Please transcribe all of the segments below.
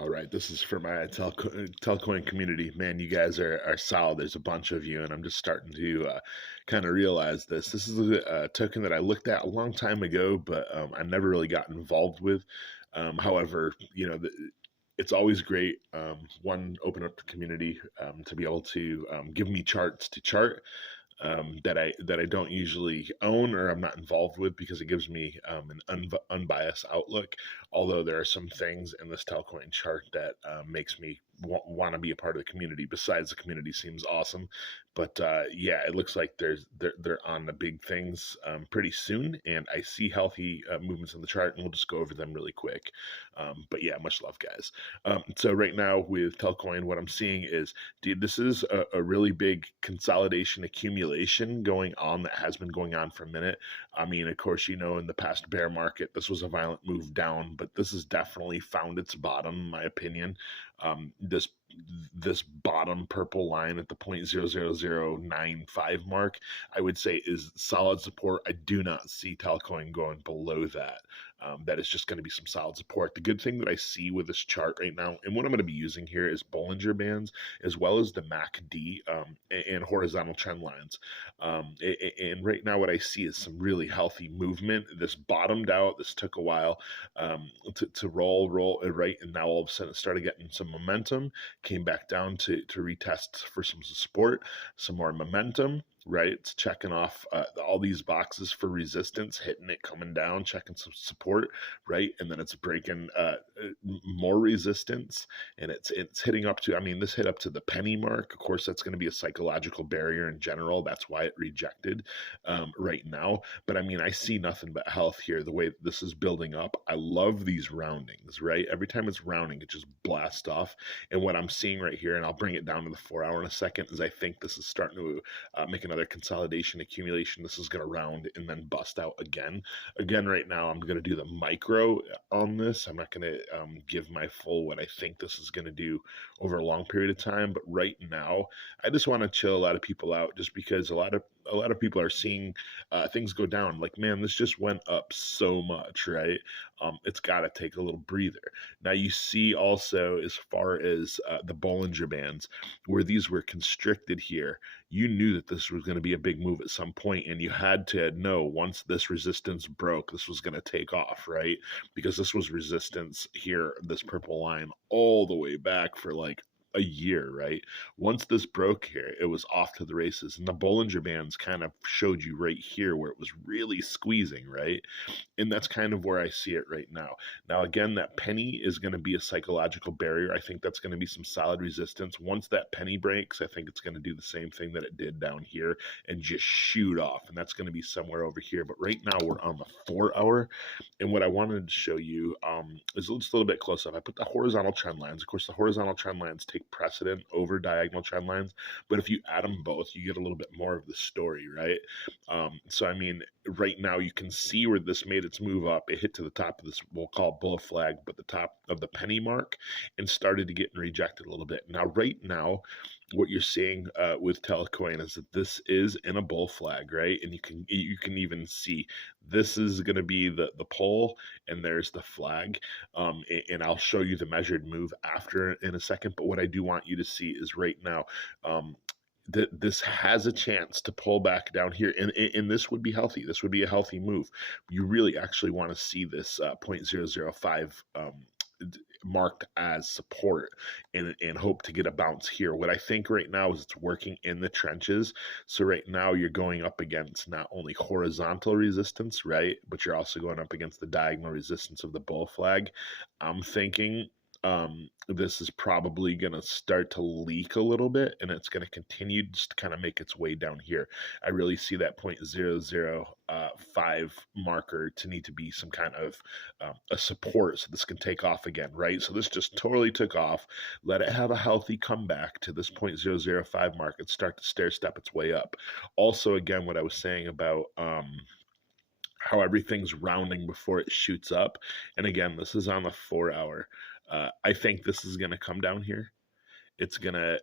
All right, this is for my Telcoin community. Man, you guys are solid. There's a bunch of you, and I'm just starting to kind of realize this. This is a token that I looked at a long time ago, but I never really got involved with. However, it's always great. One, open up the community to be able to give me charts to chart that I don't usually own or I'm not involved with because it gives me an unbiased outlook. Although there are some things in this Telcoin chart that makes me want to be a part of the community. Besides, the community seems awesome, but yeah, it looks like they're on the big things pretty soon, and I see healthy movements in the chart, and we'll just go over them really quick. But yeah, much love, guys. So right now with Telcoin, what I'm seeing is, dude, this is a really big consolidation accumulation going on that has been going on for a minute. I mean, of course, in the past bear market, this was a violent move down, but this has definitely found its bottom, in my opinion. This bottom purple line at the 0.00095 mark, I would say is solid support. I do not see Telcoin going below that. That is just going to be some solid support. The good thing that I see with this chart right now, and what I'm going to be using here is Bollinger Bands as well as the MACD and horizontal trend lines. And right now, what I see is some really healthy movement. This bottomed out. This took a while to roll, right, and now all of a sudden it started getting some momentum. Came back down to retest for some support, some more momentum. Right, it's checking off all these boxes for resistance, hitting it, coming down, checking some support, right, and then it's breaking more resistance, and it's hitting up to. I mean, this hit up to the penny mark. Of course, that's going to be a psychological barrier in general. That's why it rejected right now. But I mean, I see nothing but health here. The way this is building up, I love these roundings. Right, every time it's rounding, it just blasts off. And what I'm seeing right here, and I'll bring it down to the 4 hour in a second, is I think this is starting to make another consolidation accumulation. This is going to round and then bust out again. Again, right now, I'm going to do the micro on this. I'm not going to give my full what I think this is going to do over a long period of time. But right now, I just want to chill a lot of people out just because a lot of people are seeing things go down. Like, man, this just went up so much, right? It's got to take a little breather. Now, you see also as far as the Bollinger Bands, where these were constricted here, you knew that this was going to be a big move at some point, and you had to know once this resistance broke, this was going to take off, right? Because this was resistance here, this purple line, all the way back for like a year, right? Once this broke here, it was off to the races. And the Bollinger Bands kind of showed you right here where it was really squeezing, right? And that's kind of where I see it right now. Now, again, that penny is going to be a psychological barrier. I think that's going to be some solid resistance. Once that penny breaks, I think it's going to do the same thing that it did down here and just shoot off. And that's going to be somewhere over here. But right now, we're on the 4 hour. And what I wanted to show you is just a little bit close up. I put the horizontal trend lines. Of course, the horizontal trend lines take precedent over diagonal trend lines. But if you add them both, you get a little bit more of the story, right? So, I mean, right now you can see where this made its move up. It hit to the top of this, we'll call it bull flag, but the top of the penny mark, and started to get rejected a little bit. Now, right now, what you're seeing with Telcoin is that this is in a bull flag, right? And you can even see this is going to be the pole, and there's the flag. And I'll show you the measured move after in a second. But what I do want you to see is right now. That this has a chance to pull back down here, and this would be healthy. This would be a healthy move. You really actually want to see this 0.005 marked as support and hope to get a bounce here. What I think right now is it's working in the trenches. So right now you're going up against not only horizontal resistance, right, but you're also going up against the diagonal resistance of the bull flag. I'm thinking this is probably going to start to leak a little bit, and it's going to continue just to kind of make its way down here. I really see that 0.005 marker to need to be some kind of a support so this can take off again, right? So this just totally took off. Let it have a healthy comeback to this 0.005 mark and start to stair step its way up. Also, again, what I was saying about how everything's rounding before it shoots up. And again, this is on the 4 hour. I think this is going to come down here it's going to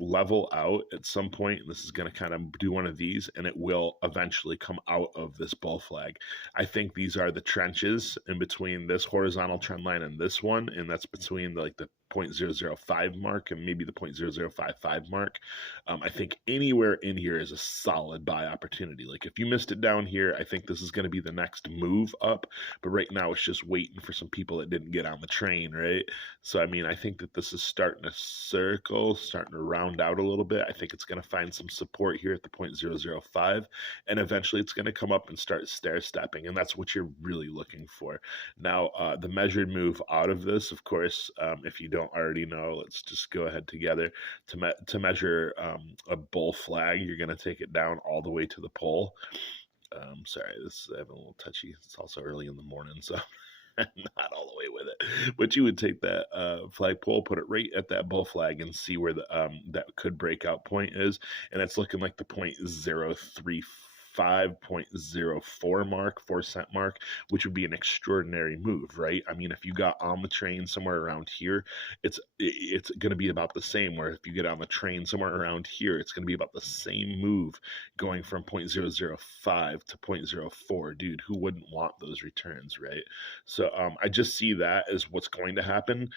level out at some point, and this is going to kind of do one of these, and it will eventually come out of this bull flag. I think these are the trenches in between this horizontal trend line and this one, and that's between like the 0.005 mark and maybe the 0.0055 mark. I think anywhere in here is a solid buy opportunity. Like if you missed it down here, I think this is going to be the next move up. But right now, it's just waiting for some people that didn't get on the train, right? So, I mean, I think that this is starting to circle, starting to round out a little bit. I think it's going to find some support here at the 0.005, and eventually it's going to come up and start stair stepping, and that's what you're really looking for. Now, the measured move out of this, of course, if you don't already know, let's just go ahead together. To measure a bull flag, you're going to take it down all the way to the pole. Sorry, this is having a little touchy. It's also early in the morning, so not all the way with it. But you would take that flagpole, put it right at that bull flag, and see where the that could breakout point is, and it's looking like the 0.035.04 mark, 4 cent mark, which would be an extraordinary move, right? I mean, if you got on the train somewhere around here, it's going to be about the same. Where if you get on the train somewhere around here, it's going to be about the same move, going from 0.005 to 0.04. Dude, who wouldn't want those returns, right? So I just see that as what's going to happen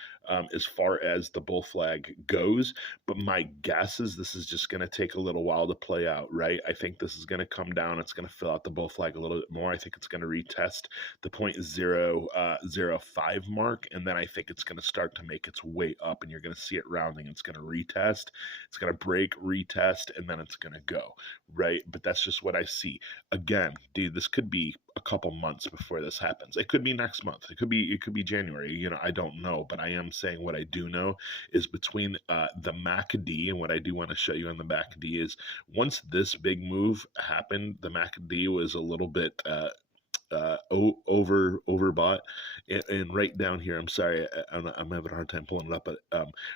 as far as the bull flag goes. But my guess is this is just going to take a little while to play out, right? I think this is going to come down. It's going to fill out the bull flag a little bit more. I think it's going to retest the 0.005 mark, and then I think it's going to start to make its way up, and you're going to see it rounding. It's going to retest. It's going to break, retest, and then it's going to go, right? But that's just what I see. Again, dude, this could be a couple months before this happens. It could be next month. It could be January. You know, I don't know, but I am saying what I do know is between the MACD, and what I do want to show you on the MACD is once this big move happened, the MACD was a little bit overbought, and right down here, I'm sorry, I'm having a hard time pulling it up, but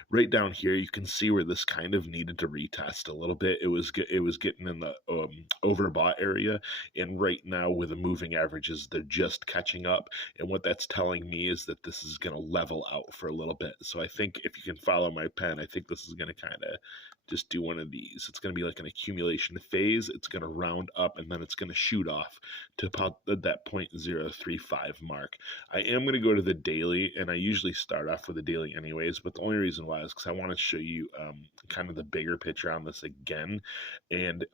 right down here you can see where this kind of needed to retest a little bit. It was getting in the overbought area, and right now with the moving averages, they're just catching up, and what that's telling me is that this is going to level out for a little bit. So I think if you can follow my pen, I think this is going to kind of just do one of these. It's going to be like an accumulation phase. It's going to round up, and then it's going to shoot off to about that 0.035 mark. I am going to go to the daily, and I usually start off with the daily anyways, but the only reason why is because I want to show you kind of the bigger picture on this again. And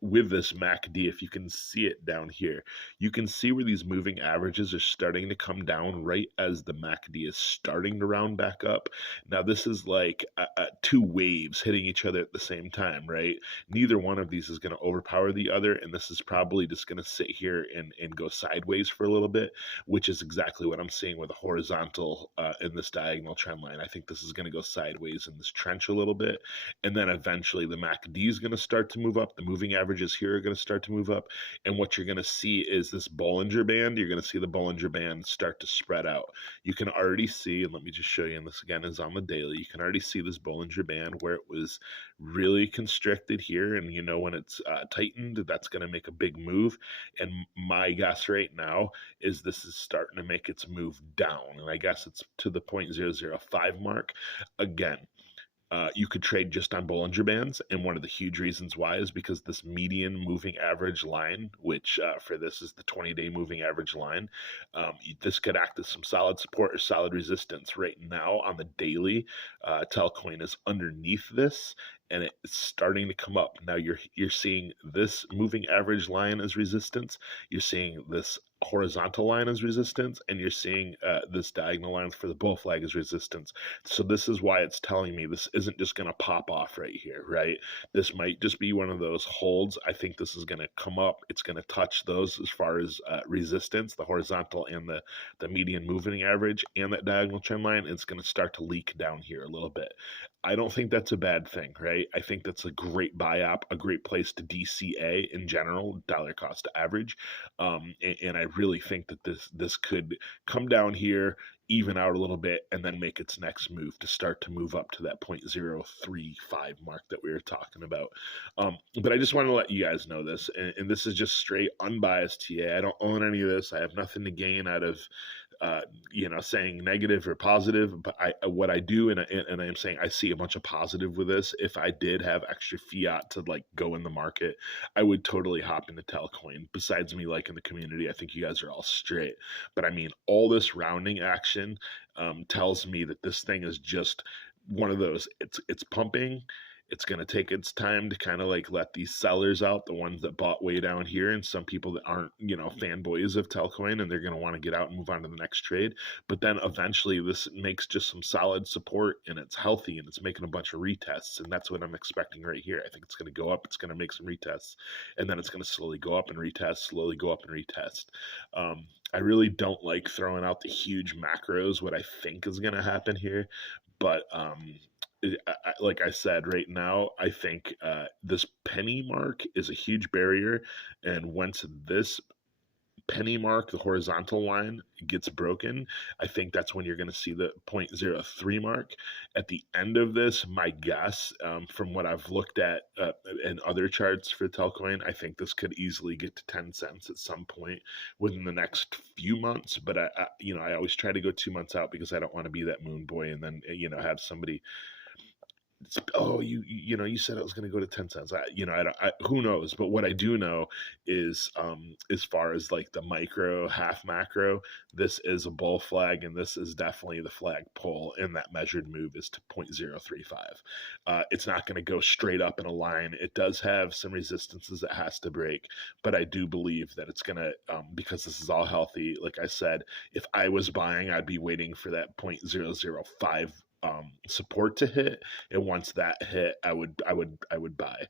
with this MACD, if you can see it down here, you can see where these moving averages are starting to come down right as the MACD is starting to round back up. Now, this is like two waves hitting each other at the same time, right? Neither one of these is going to overpower the other, and this is probably just going to sit here and go sideways for a little bit, which is exactly what I'm seeing with a horizontal in this diagonal trend line. I think this is going to go sideways in this trench a little bit, and then eventually the MACD is going to start to move up. The moving averages here are going to start to move up, and what you're going to see is this Bollinger Band. You're going to see the Bollinger Band start to spread out. You can already see, and let me just show you, and this again is on the daily, you can already see this Bollinger Band where it was really constricted here, and you know when it's tightened, that's going to make a big move. And my guess right now is this is starting to make its move down, and I guess it's to the 0.005 mark. Again, you could trade just on Bollinger Bands, and one of the huge reasons why is because this median moving average line, which for this is the 20-day moving average line, this could act as some solid support or solid resistance. Right now on the daily, Telcoin is underneath this, and it's starting to come up. Now you're seeing this moving average line as resistance. You're seeing this horizontal line as resistance, and you're seeing this diagonal line for the bull flag as resistance. So this is why it's telling me this isn't just going to pop off right here, right? This might just be one of those holds. I think this is going to come up. It's going to touch those as far as resistance, the horizontal and the median moving average and that diagonal trend line. It's going to start to leak down here a little bit. I don't think that's a bad thing, right? I think that's a great buy op, a great place to DCA in general, dollar cost average. And I really think that this could come down here, even out a little bit, and then make its next move to start to move up to that 0.035 mark that we were talking about. But I just want to let you guys know this, and this is just straight unbiased TA. I don't own any of this. I have nothing to gain out of saying negative or positive, but what I do, and I am saying I see a bunch of positive with this. If I did have extra fiat to like go in the market, I would totally hop into Telcoin. Besides me liking the community, I think you guys are all straight. But I mean, all this rounding action tells me that this thing is just one of those. It's pumping. It's going to take its time to kind of like let these sellers out, the ones that bought way down here, and some people that aren't, fanboys of Telcoin, and they're going to want to get out and move on to the next trade. But then eventually this makes just some solid support, and it's healthy, and it's making a bunch of retests. And that's what I'm expecting right here. I think it's going to go up. It's going to make some retests, and then it's going to slowly go up and retest, slowly go up and retest. I really don't like throwing out the huge macros, what I think is going to happen here. But like I said, right now, I think this penny mark is a huge barrier. And once this penny mark, the horizontal line, gets broken, I think that's when you're going to see the 0.03 mark. At the end of this, my guess, from what I've looked at in other charts for Telcoin, I think this could easily get to 10 cents at some point within the next few months. But I always try to go 2 months out because I don't want to be that moon boy and then have somebody, oh, you said it was going to go to 10 cents. Who knows? But what I do know is, as far as like the micro half macro, this is a bull flag, and this is definitely the flag pull, and that measured move is to 0.035. It's not going to go straight up in a line. It does have some resistances it has to break, but I do believe that it's going to, because this is all healthy, like I said, if I was buying, I'd be waiting for that 0.005 support to hit, and once that hit, I would buy.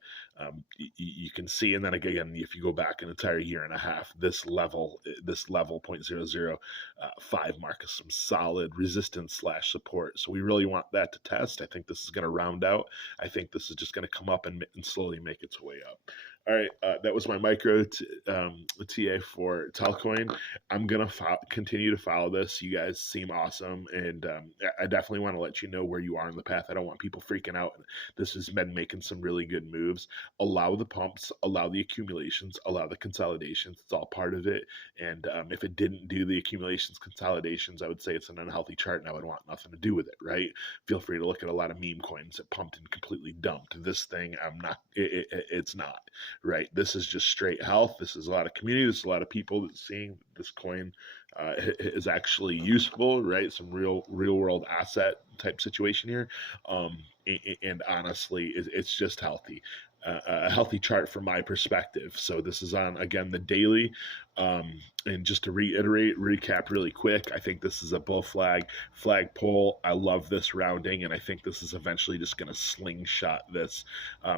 You can see, and then again, if you go back an entire year and a half, this level 0.005 mark is some solid resistance slash support. So we really want that to test. I think this is going to round out. I think this is just going to come up and slowly make its way up. All right, that was my micro TA for Telcoin. I'm gonna continue to follow this. You guys seem awesome, and I definitely want to let you know where you are in the path. I don't want people freaking out. This has been making some really good moves. Allow the pumps, allow the accumulations, allow the consolidations. It's all part of it. And if it didn't do the accumulations, consolidations, I would say it's an unhealthy chart, and I would want nothing to do with it. Right? Feel free to look at a lot of meme coins that pumped and completely dumped. This thing, I'm not. It's not. Right? This is just straight health. This is a lot of community. This is a lot of people that seeing this coin is actually useful, right? Some real world asset type situation here. And honestly, it's just healthy. A healthy chart from my perspective. So this is on, again, the daily. And just to recap really quick, I think this is a bull flag pull. I love this rounding, and I think this is eventually just going to slingshot this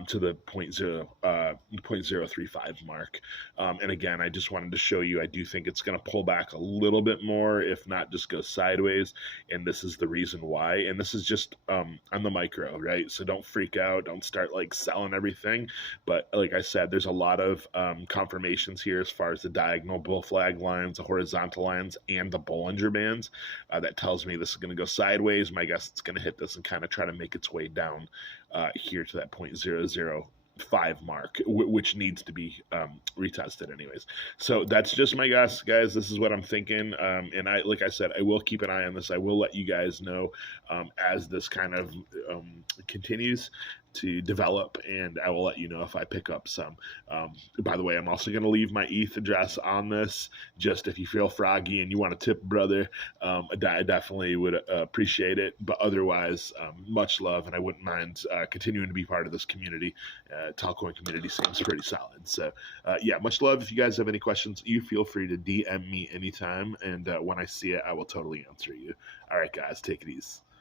to the 0.035 mark. And again, I just wanted to show you, I do think it's going to pull back a little bit more, if not just go sideways. And this is the reason why. And this is just on the micro, right? So don't freak out. Don't start like selling everything. But like I said, there's a lot of confirmations here as far as the diagonal bull flag lines, the horizontal lines, and the Bollinger Bands. That tells me this is going to go sideways. My guess it's going to hit this and kind of try to make its way down here to that 0.005 mark, which needs to be retested anyways. So that's just my guess, guys. This is what I'm thinking. And like I said, I will keep an eye on this. I will let you guys know as this kind of continues to develop, and I will let you know if I pick up some. By the way, I'm also going to leave my ETH address on this, just if you feel froggy and you want to tip, brother. I definitely would appreciate it. But otherwise, much love, and I wouldn't mind continuing to be part of this community. Telcoin community seems pretty solid. So yeah, much love. If you guys have any questions, you feel free to DM me anytime, and when I see it, I will totally answer you. All right, guys, take it easy.